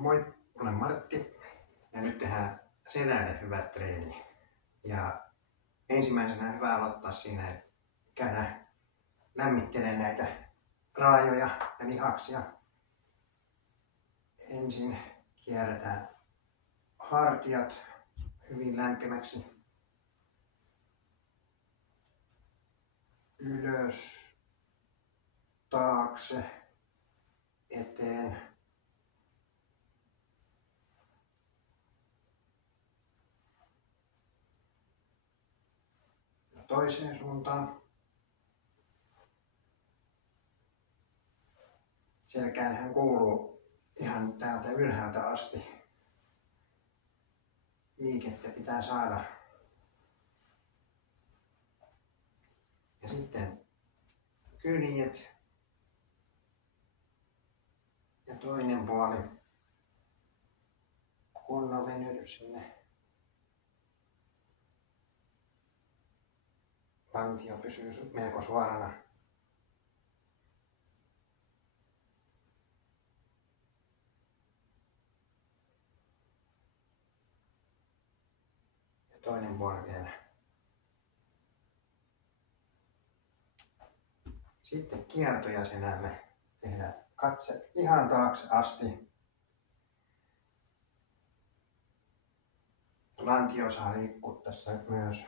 Moi, olen Martti ja nyt tehdään seläälle hyvä treeni. Ja ensimmäisenä hyvä aloittaa siinä, että käydään lämmittelemään näitä raajoja ja lihaksia. Ensin kierretään hartiat hyvin lämpimäksi. Ylös, taakse, eteen. Toiseen suuntaan. Selkäänhän kuuluu ihan täältä ylhäältä asti. Liikettä pitää saada. Ja sitten kyljet. Ja toinen puoli. Kunnon venytys sinne. Lantio pysyy melko suorana. Ja toinen puoli vielä. Sitten kiertojäsenälle tehdään katse ihan taakse asti. Lantio saa liikkua tässä myös.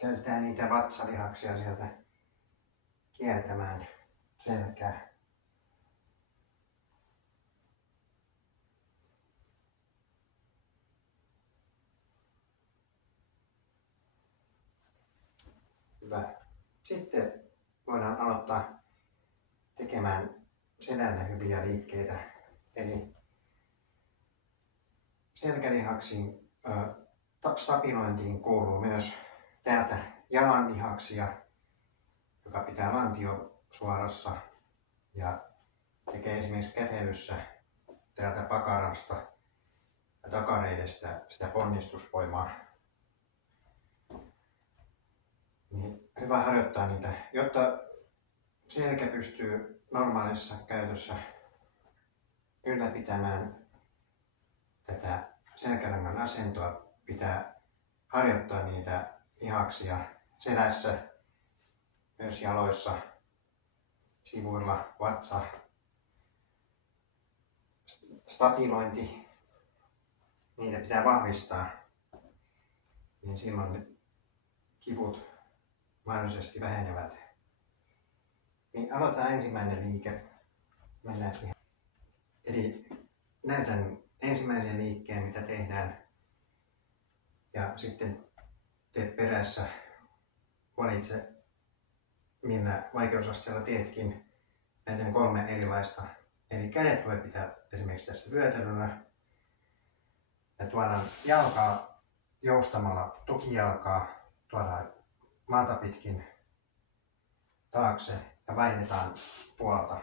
Käytetään niitä vatsalihaksia sieltä kiertämään selkää. Hyvä. Sitten voidaan aloittaa tekemään selänne hyviä liikkeitä. Eli selkälihaksiin stabilointiin kuuluu myös täältä jalanlihaksia, joka pitää lantio suorassa ja tekee esimerkiksi kävelyssä täältä pakarasta ja takareidestä sitä ponnistusvoimaa. Niin hyvä harjoittaa niitä, jotta selkä pystyy normaalissa käytössä ylläpitämään tätä selkärangan asentoa. Pitää harjoittaa niitä lihaksia selässä, myös jaloissa, sivuilla, vatsa, stabilointi. Niitä pitää vahvistaa, niin silloin kivut mahdollisesti vähenevät. Niin aloitetaan ensimmäinen liike. Mennään siihen. Eli näytän ensimmäisen liikkeen, mitä tehdään. Ja sitten teet perässä, valitse millä vaikeusasteella teetkin. Näytän 3 erilaista. Eli kädet voi pitää esimerkiksi tässä vyötelyllä. Ja tuodaan jalkaa joustamalla tukijalkaa. Tuodaan maata pitkin taakse ja vaihdetaan puolta.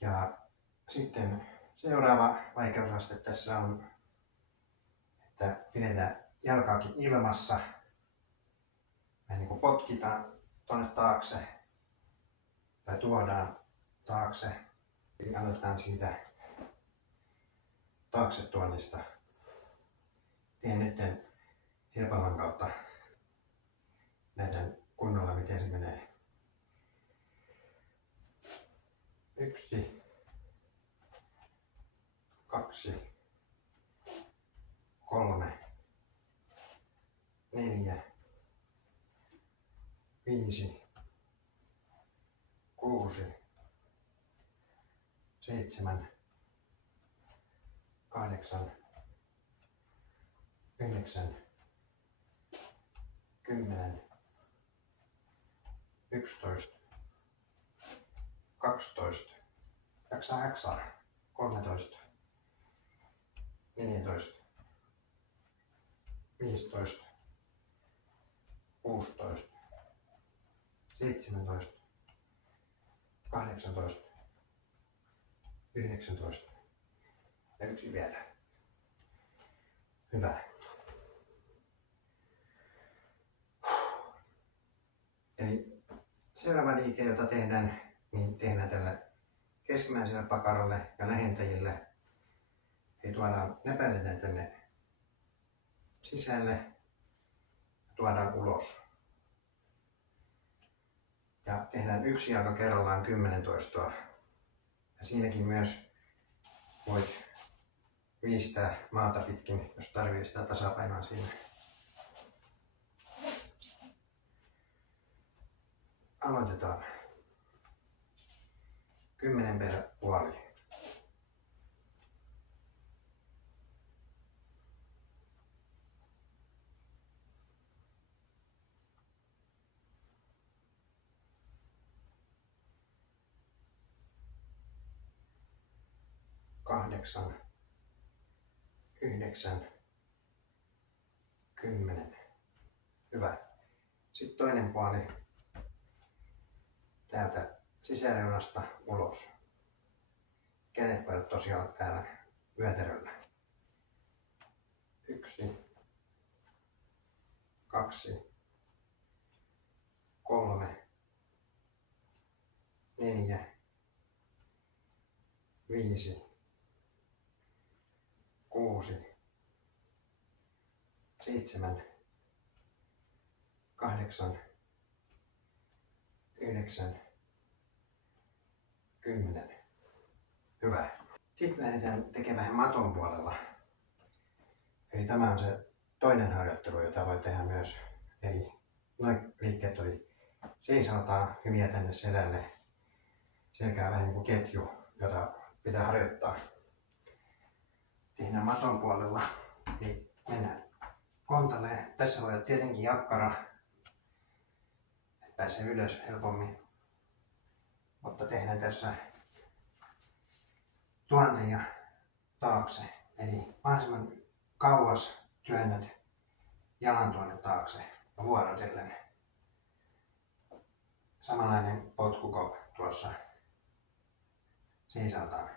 Ja sitten seuraava vaikeusaste tässä on, että pidetään jalkaakin ilmassa. Vähän niin kuin potkitaan tuonne taakse tai tuodaan taakse. Eli aloitetaan siitä taakse tuonnista. Teen nyt helpomman kautta. Näytän kunnolla, miten se menee. 1, 2, 3, 4, 5, 6, 7, 8, 9, 10, 11, 12, 13, 14, 15, 16, 17, 18, 19 ja 1 vielä. Hyvä. Eli Seuraava liike, jota tehdään, niin tehdään tällä keskimmäisellä pakarolle ja lähentäjille. Eli tuodaan näpäletään tänne sisälle ja tuodaan ulos. Ja tehdään yksi jalka kerrallaan 10 toistoa. Ja siinäkin myös voit viistää maata pitkin, jos tarvitsee sitä tasapainoa siinä. Aloitetaan. 10 per puoli. Kahdeksan, 9, 10. Hyvä. Sitten toinen puoli täältä sisäreunasta ulos. Kädet voivat tosiaan täällä vyötäröllä. 1, 2, 3, 4, 5, 6, 7, 8, 9, 10. Hyvä. Sitten lähdetään tekemään vähän maton puolella. Eli tämä on se toinen harjoittelu, jota voi tehdä myös. Eli noin liikkeet oli seisaltaa hyviä tänne selälle. Selkää vähän niin kuin ketju, jota pitää harjoittaa. Tehdään maton puolella. Eli mennään kontalle. Tässä voi olla tietenkin jakkara, että pääsee ylös helpommin. Mutta tehdään tässä tuontia taakse. Eli mahdollisimman kauas työnnät jalan tuonne taakse ja vuorotellen. Samanlainen potkuko tuossa seisaltaan.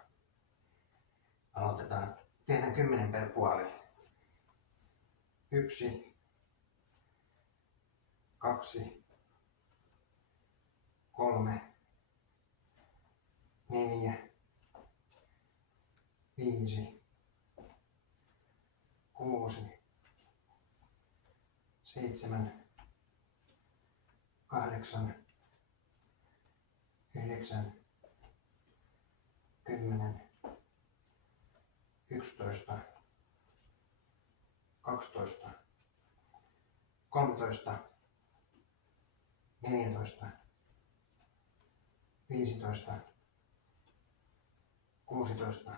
Aloitetaan. Tehdään 10 per puoli. 1, 2, 3, 4, 5, 6, 7, 8, 9, 10, 11, 12, 13, 14, 15, 16,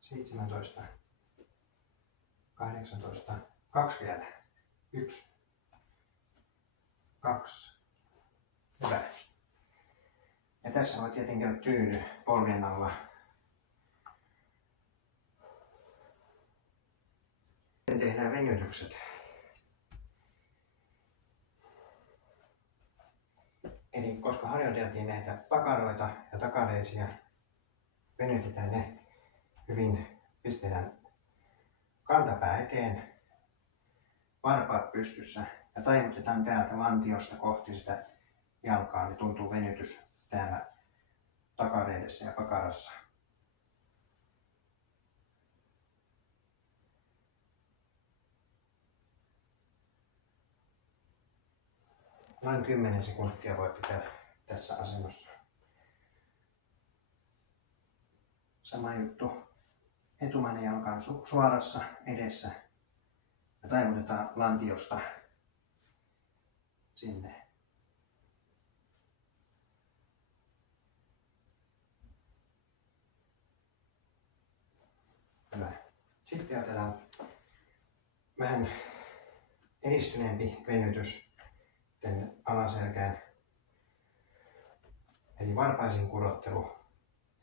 17, 18, 2 vielä. 1, 2. Hyvä. Ja tässä voi tietenkin olla tyyny polvien alla. Sitten tehdään venytykset. Eli koska harjoiteltiin näitä pakaroita ja takareisia, venytetään ne hyvin. Pistetään kantapää eteen, varpaat pystyssä ja taivutetaan täältä lantiosta kohti sitä jalkaa, niin tuntuu venytys täällä takareidessä ja pakarassa. Noin 10 sekuntia voi pitää tässä asennossa. Sama juttu. Etumainen jalka on suorassa edessä ja taivutetaan lantiosta sinne. Hyvä. Sitten otetaan vähän edistyneempi venytys tänne alaselkään. Eli varpaisin kurottelu.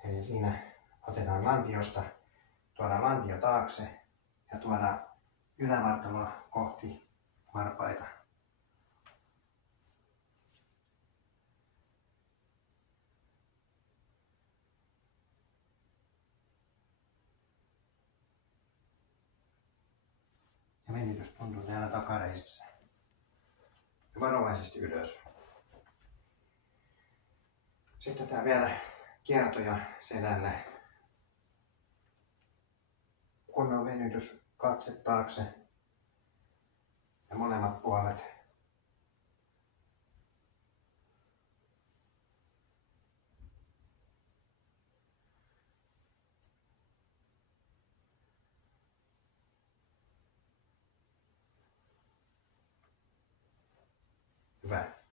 Eli siinä otetaan lantiosta, tuodaan lantio taakse ja tuodaan ylävartaloa kohti varpaita. Ja venytys tuntuu täällä takareisissa. Ja varovaisesti ylös. Sitten tää vielä kiertoja selälleen. Kunnon venytys, katse taakse ja molemmat puolet